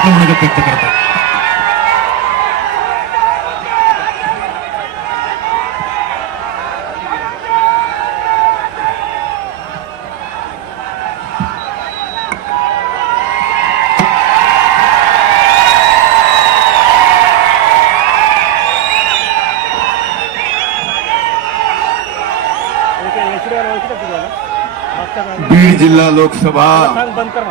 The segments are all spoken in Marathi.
आपलं मनोगत व्यक्त करतात. बीड जिल्हा लोकसभा. बंद कर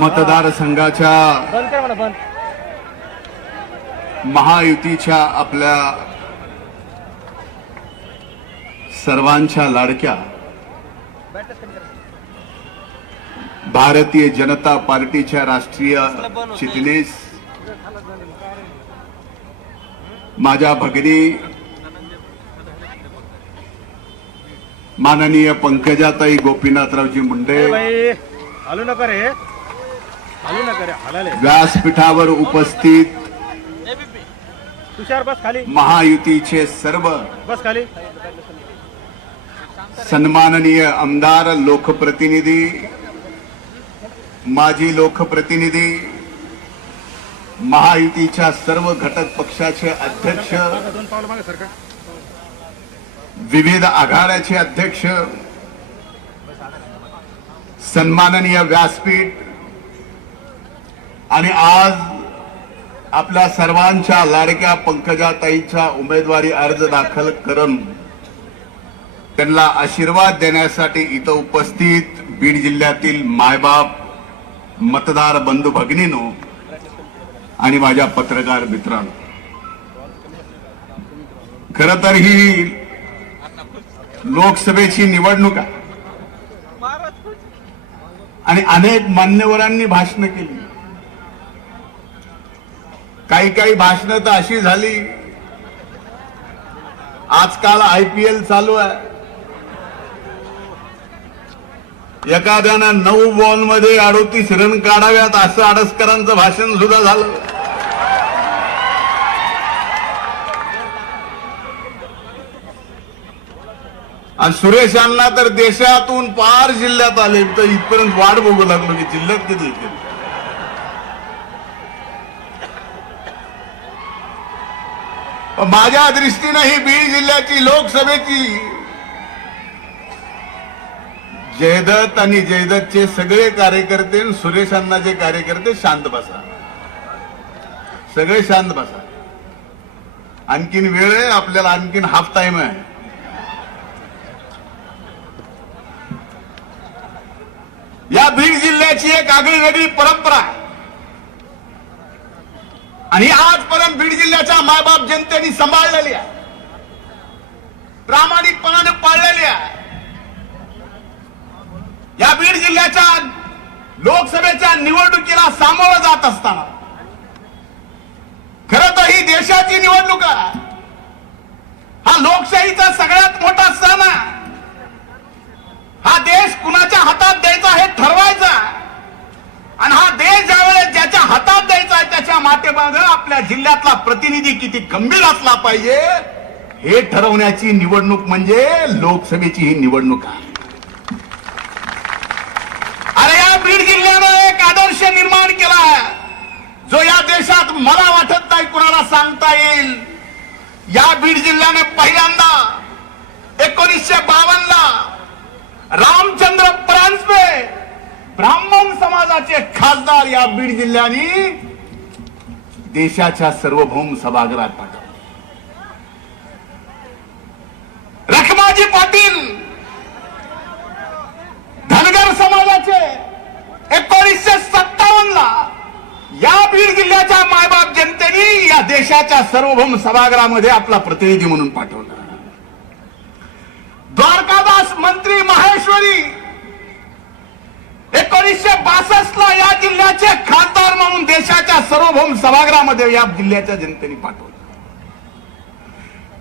मतदारसंघाच्या महायुतीच्या आपल्या सर्वांच्या लाडक्या भारतीय जनता पार्टीच्या राष्ट्रीय चिटणीस माझ्या भगिनी माननीय पंकजाताई गोपीनाथरावजी मुंडे. हलू नका रे. व्यासपीठावर उपस्थित तुषार बस खाली. महायुतीचे सर्व बस खाली. सन्माननीय आमदार लोकप्रतिनिधी माजी लोकप्रतिनिधी महायुतीच्या सर्व घटक पक्षाचे अध्यक्ष विविध आघाड्याचे अध्यक्ष सन्माननीय व्यासपीठ आणि आज आपल्या सर्वांच्या लाडक्या पंकजाताईच्या उमेदवारी अर्ज दाखल करून त्यांना आशीर्वाद देण्यासाठी इथं उपस्थित बीड जिल्ह्यातील मायबाप मतदार बंधू भगिनीनो आणि माझ्या पत्रकार मित्रांनो. खर तर ही लोकसभेची निवडणूक आहे. आणि अनेक मान्यवरांनी भाषणं केली. काही काही भाषणं तर अशी झाली. आजकाल आयपीएल चालू आहे. एखाद्यानं नऊ बॉलमध्ये अडोतीस रन काढाव्यात असं आडसकरांचं भाषण सुद्धा झालं. आणि सुरेश यांना तर देशातून पार जिल्ह्यात आले तर इथपर्यंत वाट बघू लागलो की जिल्ह्यात किती येतील पण माझ्या दृष्टीनं ही बीड जिल्ह्याची लोकसभेची जयदत्त आणि जयदत्तचे सगळे कार्यकर्ते आणि सुरेश अण्णाचे कार्यकर्ते शांत बसा. सगळे शांत बसा. आणखीन वेळ आहे आपल्याला आणखीन हाफ टाइम आहे. या बीड जिल्ह्याची एक आगळी वेगळी परंपरा आहे. आणि आजपर्यंत बीड जिल्ह्याच्या मायबाप जनतेने सांभाळलेली आहे. प्रामाणिकपणाने पाळलेली आहे. या बीड जिल्ह्याच्या लोकसभेच्या निवडणुकीला सामोरं जात असताना खर तर ही देशाची निवडणूक आहे. हा लोकशाहीचा सगळ्यात मोठा सण आहे. हा देश कुणाच्या हातात द्यायचा हे ठरवायचा आणि हा देश ज्यावेळेस ज्याच्या हातात द्यायचा आहे आपल्या जिल्ह्यातला प्रतिनिधी किती गंभीर असला पाहिजे हे ठरवण्याची निवडणूक म्हणजे लोकसभेची ही निवडणूक आहे. अरे या बीड जिल्ह्यानं एक आदर्श निर्माण केला जो या देशात मला वाटत नाही कुणाला सांगता येईल. या बीड जिल्ह्याने पहिल्यांदा एकोणीसशे बावन्नला रामचंद्र परांजपे ब्राह्मण समाजाचे खासदार या बीड जिल्ह्याने देशाच्या सर्वभौम सभागृहात पाठवले रखमाजी पाटील धनगर समाजाचे एकोणीसशे सत्तावन्न ला या बीड जिल्ह्याच्या मायबाप जनतेने या देशाच्या सर्वभौम सभागृहामध्ये आपला प्रतिनिधी म्हणून पाठवला. द्वारकादास मंत्री माहेश्वरी एकोणीसशे बासष्ट ला या जिल्ह्याचे खासदार म्हणून देशाच्या सार्वभौम सभागृहामध्ये या जिल्ह्याच्या जनतेने पाठवलं.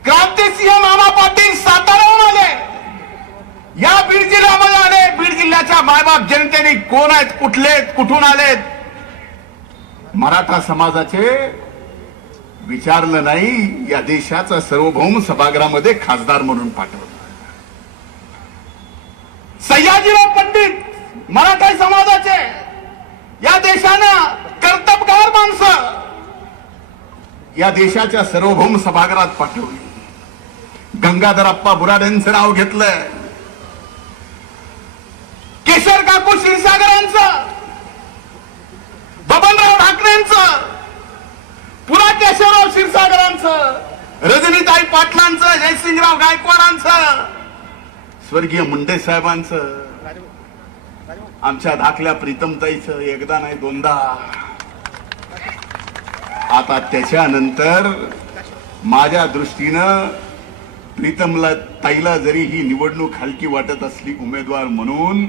क्रांतिसिंह मामा पाटील साताऱ्याहून आले या बीड जिल्ह्यामध्ये आले. बीड जिल्ह्याच्या मायबाप जनतेने कोण आहेत कुठले कुठून आलेत? मराठा समाजाचे विचारलं नाही या देशाचा सार्वभौम सभागृहामध्ये खासदार म्हणून पाठवलं. सह्याजीराव पंडित मराठा समाजाचे या देशानं कर्तबगार माणसं या देशाच्या सर्वभौम सभागृहात पाठवली. गंगाधर अप्पा बुराडेंचं नाव घेतलंय. केशर काकू क्षीरसागरांचं बबनराव ठाकरेंचं पुरा केशवराव क्षीरसागरांचं रजनीताई पाटलांचं जयसिंगराव गायकवाडांचं स्वर्गीय मुंडे साहेबांचं आमच्या धाकल्या प्रीतमताईचं एकदा नाही दोनदा. आता त्याच्यानंतर माझ्या दृष्टीनं प्रीतमला ताईला जरी ही निवडणूक हलकी वाटत असली उमेदवार म्हणून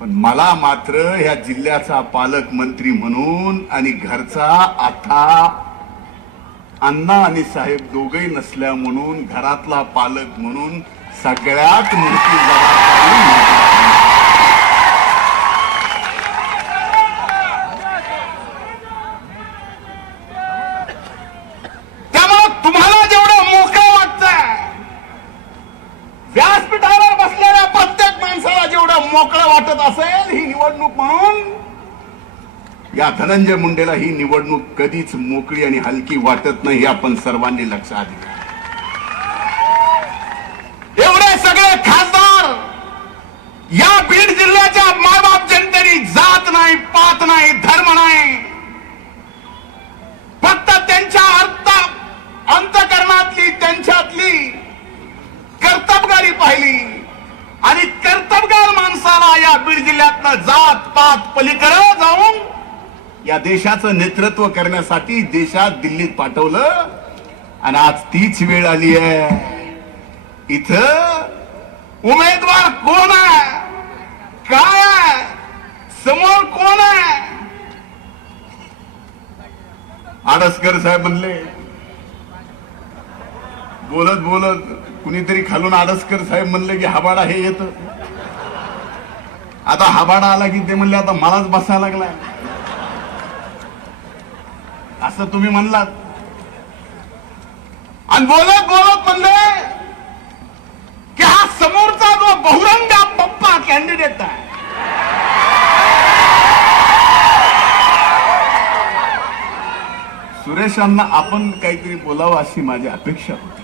पण मला मात्र ह्या जिल्ह्याचा पालकमंत्री म्हणून आणि घरचा आता अण्णा आणि साहेब दोघही नसल्या म्हणून घरातला पालक म्हणून सगळ्यात मोठी त्यामुळं तुम्हाला जेवढं मोकळं वाटतंय व्यासपीठावर बसलेल्या प्रत्येक माणसाला जेवढं मोकळं वाटत असेल ही निवडणूक म्हणून या धनंजय मुंडेला ही निवडणूक कधीच मोकळी आणि हलकी वाटत नाही हे आपण सर्वांनी लक्षात घ्या एवढे सगळे खासदार या बीड जिल्ह्याच्या मायबाप जनतेने जात नाही पात नाही धर्म नाही फक्त त्यांच्या अर्थ अंतकरणातली त्यांच्यातली कर्तबगारी पाहिली आणि कर्तबगार माणसाला या बीड जिल्ह्यातनं जात पात पलीकडे जाऊन या देशाचं नेतृत्व करण्यासाठी देशात दिल्लीत पाठवलं. आणि आज तीच वेळ आली आहे. इथ उमेदवार कोण आहे? काय आहे? समोर कोण आहे? आडसकर साहेब म्हणले बोलत बोलत कुणीतरी खालून आडसकर साहेब म्हणले की हबाडा हे येत. आता हाबाडा आला की ते म्हणले आता मलाच बसायला लागलाय. असं तुम्ही म्हणलात. आणि बोलत बोलत म्हणले की हा समोरचा जो बहुरंगा पप्पा कॅन्डिडेट आहे सुरेशांना आपण काहीतरी बोलावं अशी माझी अपेक्षा होती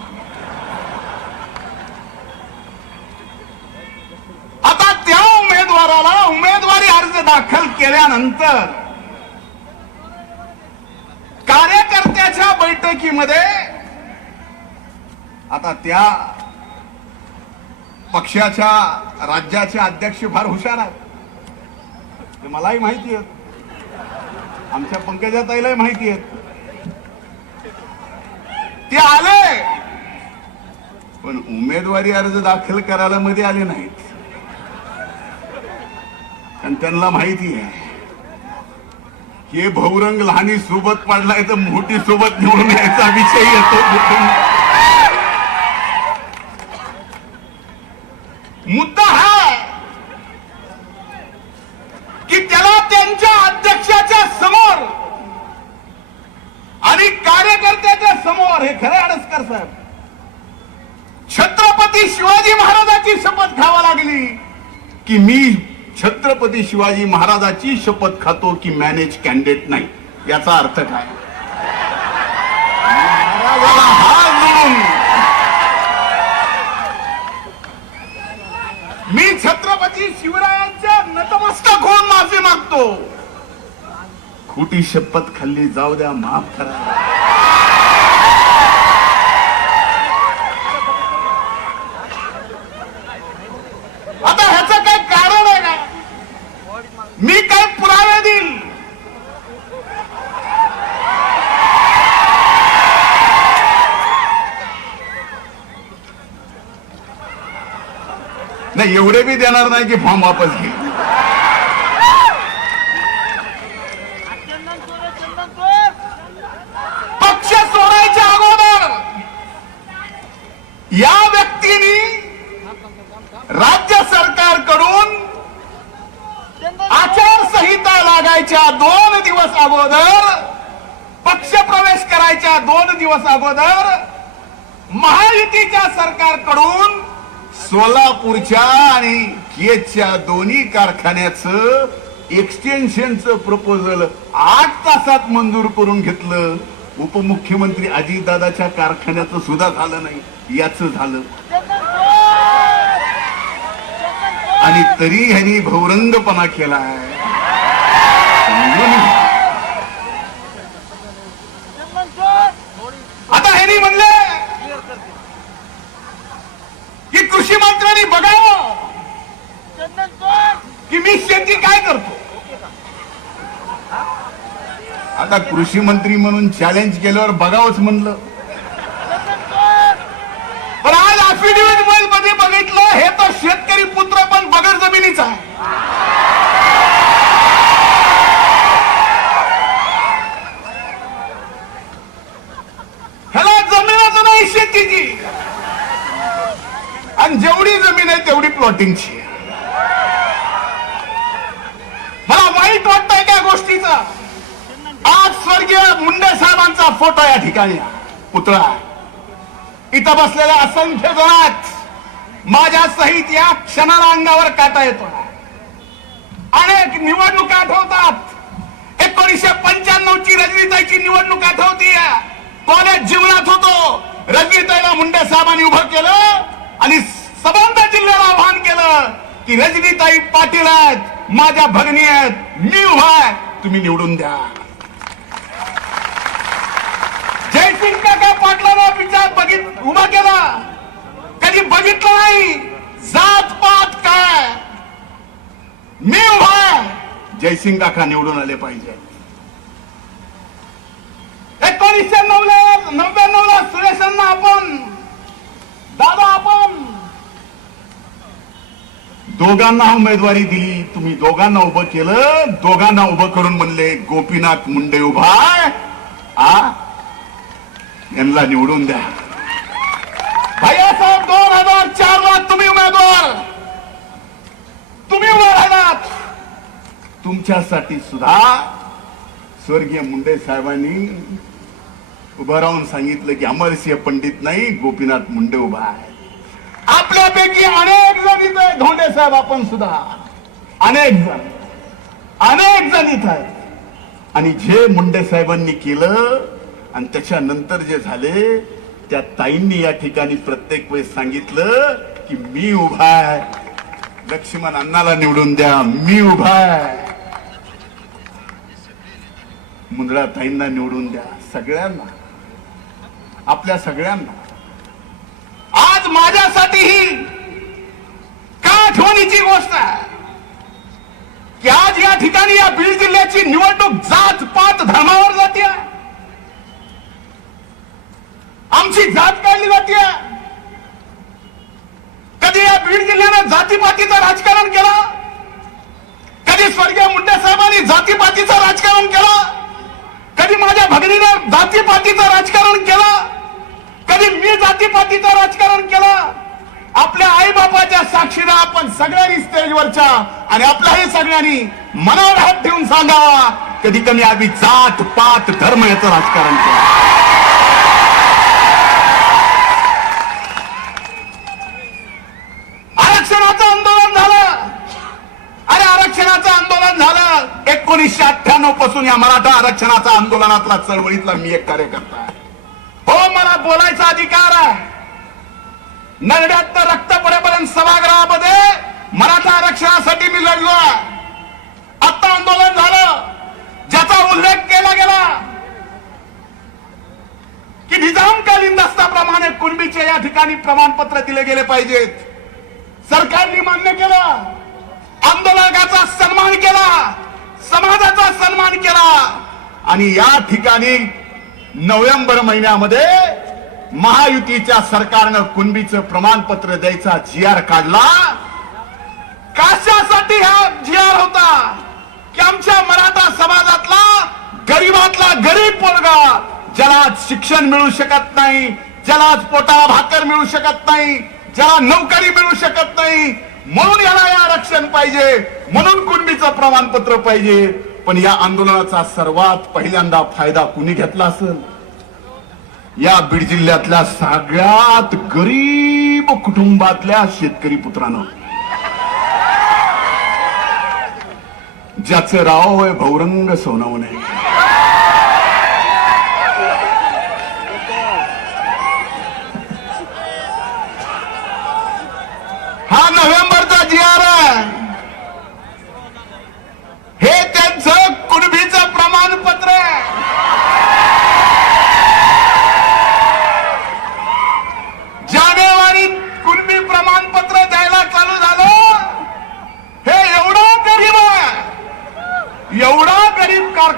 आता त्या उमेदवाराला उमेदवारी अर्ज गेल्यानंतर कार्यकर्त्याच्या बैठकीमध्ये आता त्या पक्षाच्या राज्याचे अध्यक्ष फार हुशार आहेत. ते मलाही माहिती आहेत. आमच्या पंकजा ताईलाही माहिती आहेत. ते आले. पण उमेदवारी अर्ज दाखल करायला मध्ये आले नाहीत. आणि त्यांना माहिती आहे. हे भौरंग लहानी सोबत पडलाय तर मोठी सोबत निवडून यायचा विषय येतो. मुद्दा हा की त्याला त्यांच्या अध्यक्षाच्या समोर आणि कार्यकर्त्याच्या समोर हे खरे अडसकर साहेब. छत्रपती शिवाजी महाराजाची शपथ घ्यावा लागली की मी छत्रपती शिवाजी महाराजाची शपथ खातो की मॅनेज कॅन्डिडेट नाही. याचा अर्थ काय? मी छत्रपती शिवरायांच्या नतमस्तक होऊन माफी मागतो. खोटी शपथ खाल्ली जाऊ द्या माफ करा आता ह्याचं काय कारण आहे का मी काय पुरावे देईल नाही एवढे बी देणार नाही की फॉर्म वापस घे. पक्ष सोडायच्या अगोदर या व्यक्तीने राज्य सरकारकडून आचारसंहिता लागायच्या दोन दिवस अगोदर पक्ष प्रवेश करायच्या दोन दिवस अगोदर महायुतीच्या सरकारकडून सोलापूरच्या आणि केचच्या दोन्ही कारखान्याचं एक्सटेन्शनचं प्रपोजल आठ तासात मंजूर करून घेतलं. उपमुख्यमंत्री अजितदादाच्या कारखान्याचं सुद्धा झालं नाही. याच झालं. आणि तरी ह्यांनी भौरंगपणा केलाय समजून घ्या. आता ह्यांनी म्हणले की कृषी मंत्र्यांनी बघावं की मी शेती काय करतो? आता कृषी मंत्री म्हणून चॅलेंज केल्यावर बघावंच म्हणलं. पण आज अफिडेव्हिटमध्ये बघितलं हे तर शेतकरी पुत्र पण बगर जमिनीचा आहे. ह्याला जमीनच नाही शेतीची आणि जेवढी जमीन आहे तेवढी प्लॉटिंगची आहे. मला वाईट वाटतंय त्या गोष्टीचा. आज स्वर्गीय मुंडे साहेबांचा फोटो या ठिकाणी पुतळा इथं बसलेल्या असंख्य जणात माझ्या सहित या क्षणाला अंगावर काटा येतो अनेक निवडणूक आठवतात. एकोणीशे पंच्याण्णव ची रजनीताईची निवडणूक आठवती कॉलेज जीवनात होतो. रजनीताईला मुंडे साहेबांनी उभं केलं आणि सबंध जिल्ह्याला आव्हान केलं की रजनीताई पाटील आहेत. माझ्या भगिनी आहेत. मी उभा आहे. तुम्ही निवडून द्या. जयसिंग काका पाटलाला विचार बघित उभा केला. कधी बघितलं नाही. जात पात काय? मी उभा जयसिंग काका निवडून आले पाहिजे. एकोणीसशे नवला नव्याण्णव ला सुरेशांना आपण. दादा आपण. दोघांना उमेदवारी दिली. तुम्ही दोघांना उभं केलं. दोघांना उभं करून म्हणले गोपीनाथ मुंडे उभा आ? यांना निवडून द्या. भैयासाहेब दोन हजार चार ला तुम्ही उमेदवार. तुम्ही उभे राहिलात तुमच्यासाठी सुद्धा स्वर्गीय मुंडे साहेबांनी उभं राहून सांगितलं की अमरसिंह पंडित नाही गोपीनाथ मुंडे उभा आहे. आपल्यापैकी अनेक जण इथं आहे धोंडे साहेब आपण सुद्धा. अनेक जण. अनेक जण इथं आहेत. आणि जे मुंडे साहेबांनी केलं आणि त्याच्यानंतर जे झाले त्या ताईंनी या ठिकाणी प्रत्येक वेळेस सांगितलं की मी उभा आहे. लक्ष्मण अण्णाला निवडून द्या. मी उभा आहे. मुंदळा ताईंना निवडून द्या. सगळ्यांना. आपल्या सगळ्यांना. आज ही का आठवणीची गोष्ट आहे? की आज या ठिकाणी या बीड जिल्ह्याची निवडणूक जात पात धर्मावर जाते आमची जात काढली जाते कधी या बीड जिल्ह्यानं जातीपातीचं राजकारण केलं? कधी स्वर्गीय मुंडे साहेबांनी जातीपातीचं राजकारण केलं? कधी माझ्या भगिनीनं जातीपातीचं राजकारण केलं? कधी मी जातीपातीचं राजकारण केलं? आपल्या आई बापाच्या साक्षीला आपण सगळ्यांनी स्टेजवरच्या आणि आपल्याही सगळ्यांनी मनावर हात ठेवून सांगावा कधी कमी आम्ही जात पात धर्म याचं राजकारण केलं. आरक्षणाचं आंदोलन झालं. अरे आरक्षणाचं आंदोलन झालं. एकोणीसशे अठ्ठ्याण्णवपासून या मराठा आरक्षणाचा आंदोलनातला चळवळीतला मी एक कार्यकर्ता आहे. मला बोलायचा अधिकार आहे. नरड्यात रक्त पडेपर्यंत सभागृहामध्ये मराठा आरक्षणासाठी मी लढलो आत्ता आंदोलन झालं. ज्याचा उल्लेख केला गेला. की निजामकालीन दस्ताप्रमाणे कुणबीचे या ठिकाणी प्रमाणपत्र दिले गेले पाहिजेत. सरकारने मान्य केलं. आंदोलकाचा सन्मान केला. समाजाचा सन्मान केला. आणि या ठिकाणी नोव्हेंबर महिन्यामध्ये महायुतीच्या सरकारनं कुणबीचं प्रमाणपत्र द्यायचा जी आर काढला. कशासाठी हा जी आर होता? की आमच्या मराठा समाजातला गरीबातला गरीब पोरगा ज्याला शिक्षण मिळू शकत नाही ज्याला आज पोटाला भाकर मिळू शकत नाही ज्याला नोकरी मिळू शकत नाही म्हणून याला या आरक्षण पाहिजे म्हणून कुणबीचं प्रमाणपत्र पाहिजे. पण या आंदोलनाचा सर्वात पहिल्यांदा फायदा कुणी घेतला असेल? या बीड जिल्ह्यातल्या सगळ्यात गरीब कुटुंबातल्या शेतकरी पुत्रानं. ज्याचं राव आहे भौरंग सोनवणे हा नोव्हेंबरचा जी आर आहे हे त्यांचं कुणबीचं प्रमाणपत्र आहे जानेवारीत कुणबी प्रमाणपत्र द्यायला चालू झालं हे एवढा गरीब आहे एवढा गरीब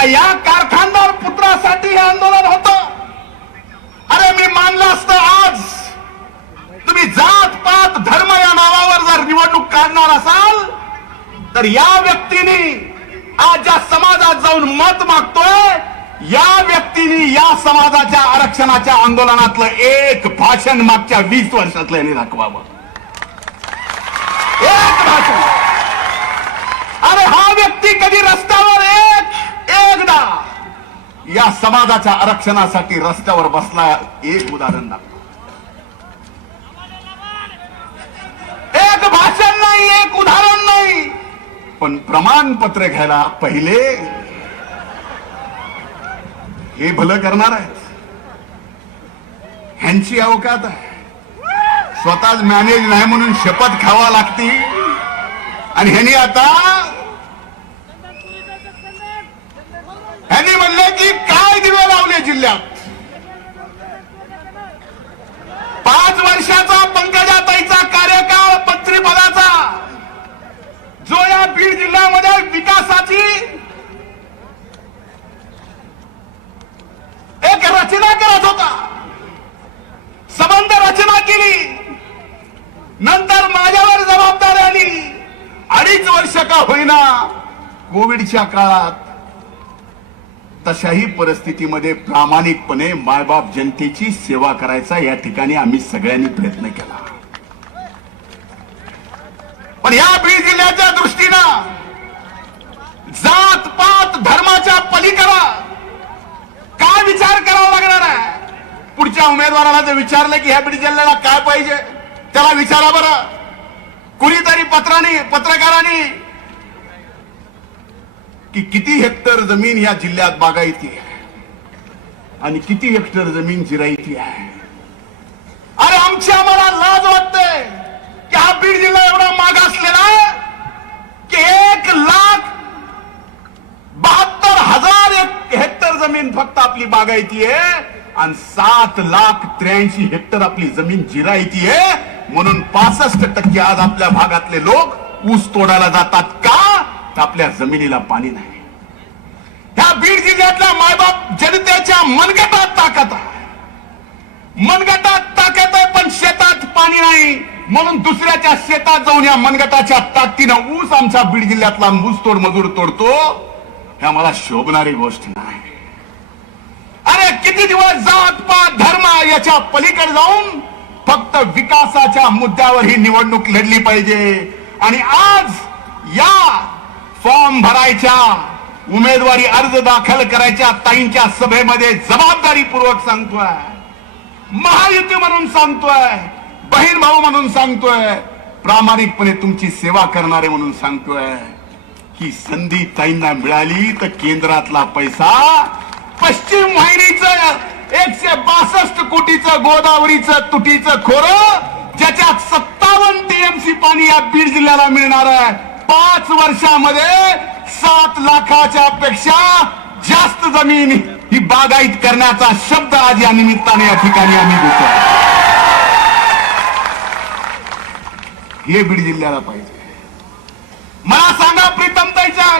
का या कारखानदार पुत्रासाठी हे आंदोलन होत. अरे मी मानलं असत आज. तुम्ही जात पात धर्म या नावावर जर निवडणूक काढणार असाल तर या व्यक्तीने आज ज्या समाजात जाऊन मत मागतोय या व्यक्तीने या समाजाच्या आरक्षणाच्या आंदोलनातलं एक भाषण मागच्या वीस वर्षातलं यांनी दाखवावं. एक भाषण. अरे हा व्यक्ती कधी रस्त्यावर या समाजाच्या आरक्षणासाठी रस्त्यावर बसला एक उदाहरण दाखव. एक भाषण नाही एक उदाहरण नाही पण प्रमाणपत्र घ्यायला पहिले. हे भलं करणार आहे ह्यांची अवकात आहे. स्वतःच मॅनेज नाही म्हणून शपथ खावा लागती. आणि ह्यांनी आता यांनी म्हणले की काय दिवे लावले जिल्ह्यात? पाच वर्षाचा पंकजाताईचा कार्यकाळ मंत्रिपदाचा जो या बीड जिल्ह्यामध्ये विकासाची एक रचना करत होता. संबंध रचना केली. नंतर माझ्यावर जबाबदारी आली. अडीच वर्ष का होईना कोविडच्या काळात तशाही परिस्थितीमध्ये प्रामाणिकपणे मायबाप जनतेची सेवा करायचा या ठिकाणी आम्ही सगळ्यांनी प्रयत्न केला. पण या बीड जिल्ह्याच्या दृष्टीनं जात पात धर्माच्या पलीकडे काय विचार करावा लागणार आहे? पुढच्या उमेदवाराला जर विचारलं की ह्या बीड जिल्ह्याला काय पाहिजे त्याला विचारा बरं. कुणीतरी पत्राने पत्रकारांनी की किती हेक्टर जमीन या जिल्ह्यात बागायती आहे? आणि किती हेक्टर जमीन जिरायती आहे? अरे आमची आम्हाला लाज वाटते की हा बीड जिल्हा एवढा मागासलेला की एक लाख बहात्तर हजार एक हेक्टर जमीन फक्त आपली बागायती आहे आणि सात लाख त्र्याऐंशी हेक्टर आपली जमीन जिरायती आहे. म्हणून पासष्ट टक्के आज आपल्या भागातले लोक ऊस तोडायला जातात का? आपल्या जमिनीला पाणी नाही. ह्या बीड जिल्ह्यातल्या मायबाप जनतेच्या मनगटात ताकद आहे. मनगटात ताकद आहे पण शेतात पाणी नाही. म्हणून दुसऱ्याच्या शेतात जाऊन या मनगटाच्या ताकदीनं ऊस आमच्या बीड जिल्ह्यातला ऊसतोड मजूर तोडतो. ह्या मला शोभणारी गोष्ट नाही. अरे किती दिवस जात पात धर्म याच्या पलीकडे जाऊन फक्त विकासाच्या मुद्द्यावर ही निवडणूक लढली पाहिजे. आणि आज या फॉर्म भरायच्या उमेदवारी अर्ज दाखल करायच्या ताईंच्या सभेमध्ये जबाबदारीपूर्वक सांगतोय. महायुती म्हणून सांगतोय बहीण भाऊ म्हणून सांगतोय प्रामाणिकपणे तुमची सेवा करणारे म्हणून सांगतोय. ही संधी ताईंना मिळाली तर केंद्रातला पैसा पश्चिम वाहिनीचं एकशे बासष्ट कोटीचं गोदावरीचं तुटीचं खोरं ज्याच्यात सत्तावन्न टीएमसी पाणी या बीड जिल्ह्याला मिळणार आहे. पाच वर्षामध्ये सात लाखाच्या पेक्षा जास्त जमीन ही बागायत करण्याचा शब्द आज या निमित्ताने या ठिकाणी आम्ही देतो. हे बीड जिल्ह्याला पाहिजे. मला सांगा प्रीतमताईच्या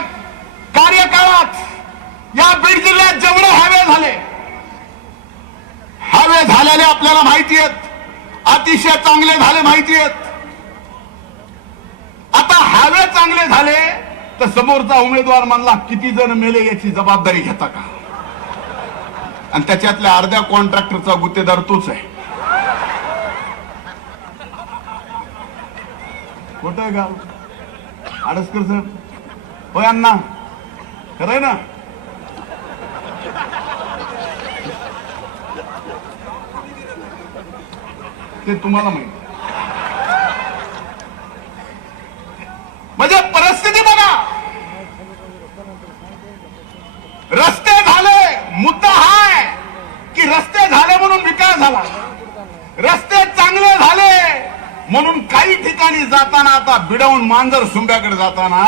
कार्यकाळात या बीड जिल्ह्यात जेवढे हवे झाले. हवे झालेले आपल्याला माहिती आहेत. अतिशय चांगले झाले माहिती आहेत. चांगले झाले तर समोरचा उमेदवार म्हणला किती जण मेले याची जबाबदारी घेता का? आणि त्याच्यातल्या अर्ध्या कॉन्ट्रॅक्टरचा गुत्तेदार तोच आहे. खोट आहे का? आडसकर सर होय अण्णा. खरंय ना? ते तुम्हाला माहिती. म्हणजे परिस्थिती बघा. रस्ते झाले मुद्दा हाय की रस्ते झाले म्हणून विकास झाला. रस्ते चांगले झाले म्हणून काही ठिकाणी जाताना आता बिडवून मांजर सुंब्याकडे जाताना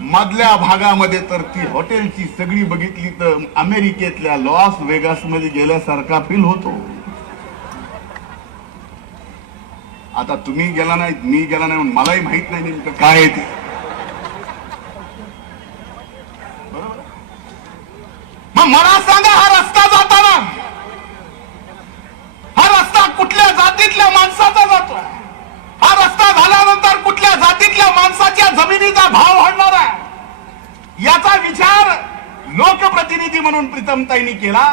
मधल्या भागामध्ये तर ती हॉटेलची सगळी बघितली तर अमेरिकेतल्या लॉस वेगासमध्ये गेल्यासारखा फील होतो. आता तुम्ही गेला नाही मी गेला नाही म्हणून मलाही माहीत नाही नेमकं काय आहे ते. बरोबर? मग मला सांगा हा रस्ता जाताना हा रस्ता कुठल्या जातीतल्या माणसाचा जातो हा रस्ता झाल्यानंतर कुठल्या जातीतल्या माणसाच्या जमिनीचा भाव वाढणार आहे? याचा विचार लोकप्रतिनिधी म्हणून प्रीतमताईंनी केला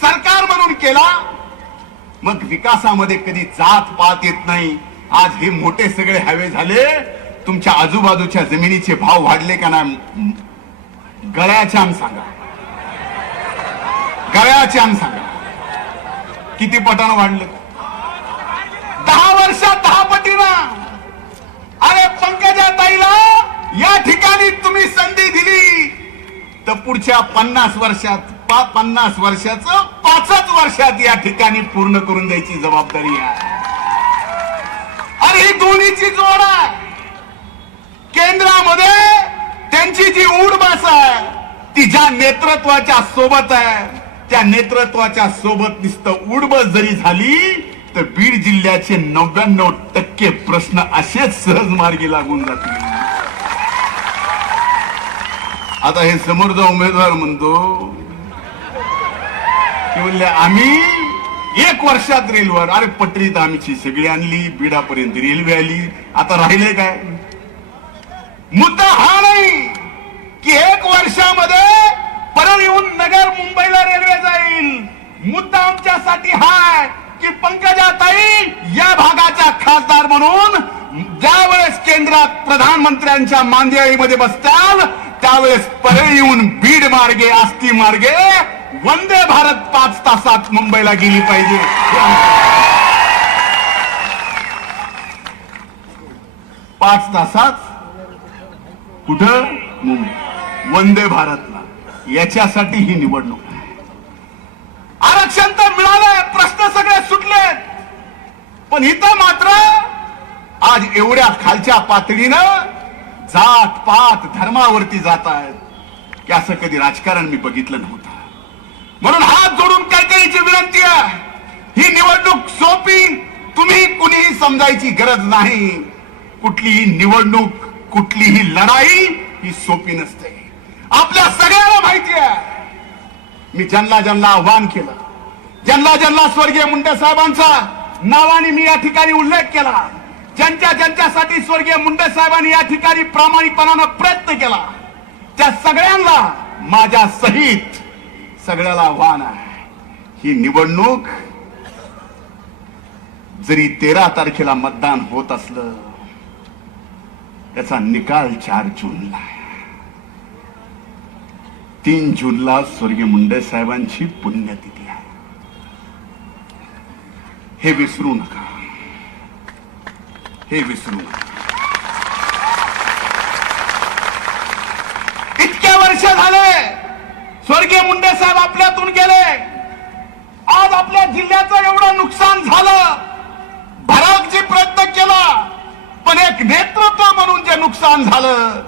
सरकार म्हणून केला मग विकासामध्ये कधी जात पात येत नाही. आज हे मोठे सगळे हायवे झाले. तुमच्या आजूबाजूच्या जमिनीचे भाव वाढले का नाही? गळ्याच्या आम सांगा. गळ्याचे आम सांगा. किती पटानं वाढले? दहा वर्षात दहा पटीनं. अरे पंकजा ताईला या ठिकाणी तुम्ही संधी दिली. तर पुढच्या पन्नास वर्षात पा पन्नास वर्षाचं पाचच वर्षात या ठिकाणी पूर्ण करून द्यायची जबाबदारी आहे. अरे ही दोन्हीची जोड आहे. केंद्रामध्ये त्यांची जी उडबास आहे ती ज्या नेतृत्वाच्या सोबत आहे त्या नेतृत्वाच्या सोबत नुसतं उडबस जरी झाली तर बीड जिल्ह्याचे नव्याण्णव टक्के प्रश्न असेच सहज मार्गी लागून जातील. आता हे समोरचा उमेदवार म्हणतो ते म्हणले आम्ही एक वर्षात रेल्वेवर अरे पटरीत आमची सगळी आणली बीडापर्यंत रेल्वे आली. आता राहिले काय? मुद्दा हा नाही की एक वर्षामध्ये परत येऊन नगर मुंबईला रेल्वे जाईल. मुद्दा आमच्यासाठी हाय की पंकजा ताई या भागाच्या खासदार म्हणून ज्या वेळेस केंद्रात प्रधानमंत्र्यांच्या मांदियाळीमध्ये बसताल त्यावेळेस परळी येऊन बीड मार्गे आस्ती मार्गे वंदे भारत पाच तासात मुंबईला गेली पाहिजे. पाच तासात कुठं? मुंबई. वंदे भारतला. याच्यासाठी ही निवडणूक आहे. आरक्षण तर मिळालंय प्रश्न सगळे सुटलेत पण इथं मात्र आज एवढ्या खालच्या पातळीनं जात पात धर्मावरती जात आहेत. की असं कधी राजकारण मी बघितलं नव्हतं. म्हणून हात जोडून कैकेयीची विनंती आहे. ही निवडणूक सोपी तुम्ही कुणीही समजायची गरज नाही. कुठलीही निवडणूक कुठलीही लढाई ही सोपी नसते. आपल्या सगळ्याला माहिती आहे. मी ज्यांना ज्यांना आव्हान केलं ज्यांना ज्यांना स्वर्गीय मुंडे साहेबांचा नावाने मी या ठिकाणी उल्लेख केला ज्यांच्या ज्यांच्यासाठी स्वर्गीय मुंडे साहेबांनी या ठिकाणी प्रामाणिकपणानं प्रयत्न केला त्या सगळ्यांना माझ्या सहित सगळ्याला आव्हान आहे. ही निवडणूक जरी तेरा तारखेला मतदान होत असलं त्याचा निकाल चार जूनला तीन जूनला स्वर्गीय मुंडे साहेबांची पुण्यतिथी आहे. हे विसरू नका. हे विसरू नका. इतक्या वर्ष झाले! स्वर्गीय मुंडे साहेब आपल्यातून गेले. आज आपल्या जिल्ह्याचं एवढं नुकसान झालं. भरागची प्रयत्न केला पण एक नेतृत्व म्हणून जे नुकसान झालं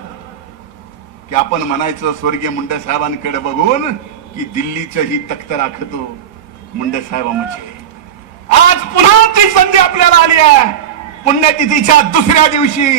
की आपण म्हणायचं स्वर्गीय मुंडे साहेबांकडे बघून की दिल्लीचं ही तख्त राखतो मुंडे साहेबांचे आज पुन्हा ती संधी आपल्याला आली आहे. पुण्यतिथीच्या दुसऱ्या दिवशी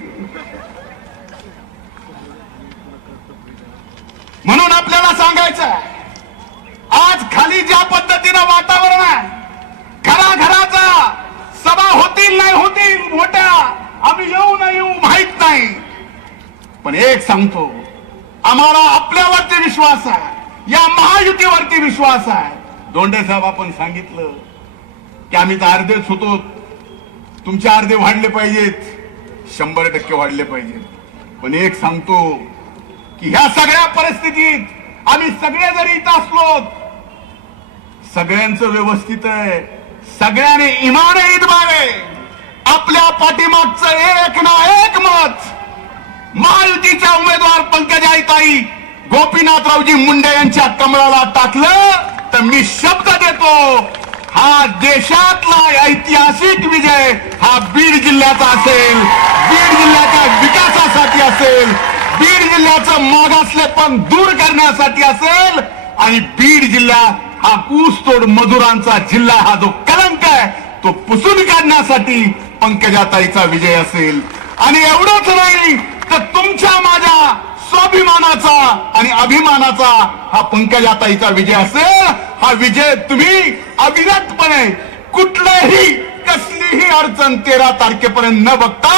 म्हणून आपल्याला सांगायचं आज खाली ज्या पद्धतीनं वातावरण आहे घराघराचा सभा होतील नाही होतील मोठ्या आम्ही येऊ नाही येऊ माहीत नाही. पण एक सांगतो आम्हाला आपल्यावरती विश्वास आहे या महायुतीवरती विश्वास आहे. दोंडे साहेब आपण सांगितलं की आम्ही तर अर्धेच होतो. तुमचे अर्धे वाढले पाहिजेत शंभर टक्के वाढले पाहिजेत. पण एक सांगतो की ह्या सगळ्या परिस्थितीत आम्ही सगळे जरी इथं असलो सगळ्यांचं व्यवस्थित आहे. सगळ्याने इमान ईद बावे आपल्या पाठीमागचं एक ना एक मत महायुतीच्या उमेदवार पंकजाईताई गोपीनाथरावजी मुंडे यांच्या कमळाला टाकलं तर मी शब्द देतो हा देशातला ऐतिहासिक विजय हा बीड जिल्ह्याचा असेल बीड जिल्ह्याच्या विकासासाठी असेल बीड जिल्ह्याचं मागासलेपण दूर करण्यासाठी असेल आणि बीड जिल्हा हा ऊसतोड मजुरांचा जिल्हा हा जो कलंक आहे तो पुसून काढण्यासाठी पंकजाताईचा विजय असेल. आणि एवढंच नाही तर तुमच्या माझ्या स्वाभिमानाचा आणि अभिमानाचा हा पंकजाताईचा विजय असेल. हा विजय तुम्ही अविरतपणे कुठलंही कसलीही अडचण तेरा तारखेपर्यंत न बघता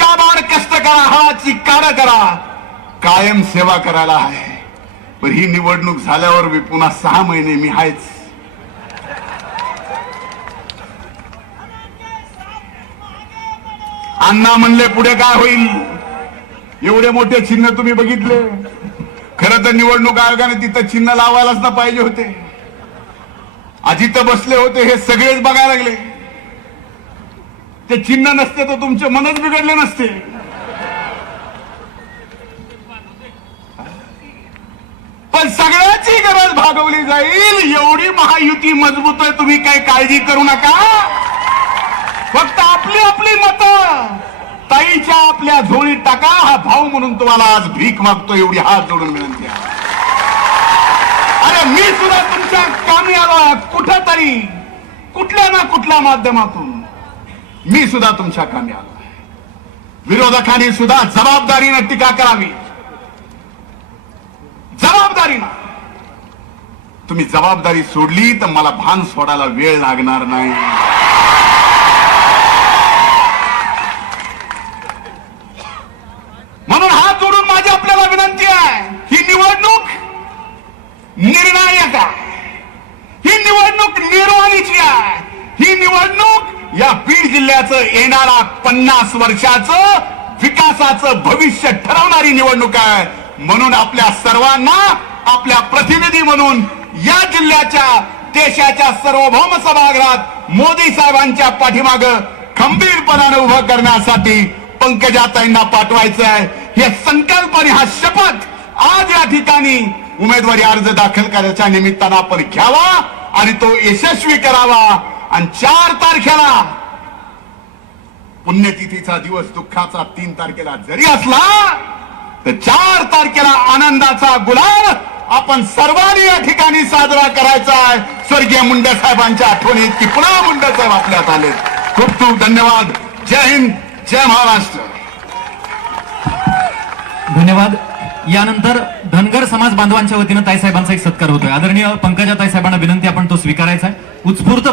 काबाड कष्ट करा हाची काढ करा. कायम सेवा करायला आहे. पण ही निवडणूक झाल्यावर मी पुन्हा सहा महिने मी आहेच. अण्णा म्हणले पुढे काय होईल? एवढे मोठे चिन्ह तुम्ही बघितले. खरं तर निवडणूक आयोगाने तिथं चिन्ह लावायलाच ना पाहिजे होते. अजित बसले होते हे सगळेच बघायला लागले. ते चिन्ह नसते तर तुमचे मनच बिघडले नसते. पण सगळ्याची गरज भागवली जाईल एवढी महायुती मजबूत आहे तुम्ही काही काळजी करू नका. फक्त आपली आपली मत. ताईच्या आपल्या झोळीत टाका हा भाऊ म्हणून तुम्हाला आज भीक मागतो एवढी हात जोडून विनंती अरे मी सुद्धा तुमच्या कामी आलो कुठंतरी कुठल्या ना कुठल्या माध्यमातून. मी सुद्धा तुमच्या कामी आलो आहे. विरोधकांनी सुद्धा जबाबदारीनं टीका करावी. जबाबदारीनं. तुम्ही जबाबदारी सोडली तर मला भान सोडायला वेळ लागणार नाही. म्हणून हात जोडून माझी आपल्याला विनंती आहे ही निवडणूक निर्णायक आहे. ही निवडणूक निर्वाणीची आहे. ही निवडणूक या जिल्ह्याचं येणारा पन्नास वर्षाचं विकासाचं भविष्य ठरवणारी निवडणूक आहे. म्हणून आपल्या सर्वांना आपल्या प्रतिनिधी म्हणून या जिल्ह्याच्या देशाच्या सार्वभौम सभागृहात मोदी साहेबांच्या पाठीमाग खंबीरपणाने उभं करण्यासाठी पंकजाताईंना पाठवायचं आहे. हे संकल्प आणि हा शपथ आज या ठिकाणी उमेदवारी अर्ज दाखल करायच्या निमित्तानं आपण घ्यावा आणि तो यशस्वी करावा. आणि चार तारखेला पुण्यतिथीचा दिवस दुःखाचा तीन तारखेला जरी असला तर चार तारखेला आनंदाचा गुलाल आपण सर्वांनी या ठिकाणी साजरा करायचा आहे. स्वर्गीय मुंडे साहेबांच्या आठवणीत की पुन्हा मुंडे साहेब आपल्यात आले. खूप खूप धन्यवाद. जय हिंद जय महाराष्ट्र. धन्यवाद. यानंतर धनगर समाज बांधवांच्या वतीनं ताईसाहेबांचा एक सत्कार होतोय. आदरणीय पंकजा ताईसाहेबांना विनंती आपण तो स्वीकारायचा आहे. उत्स्फूर्त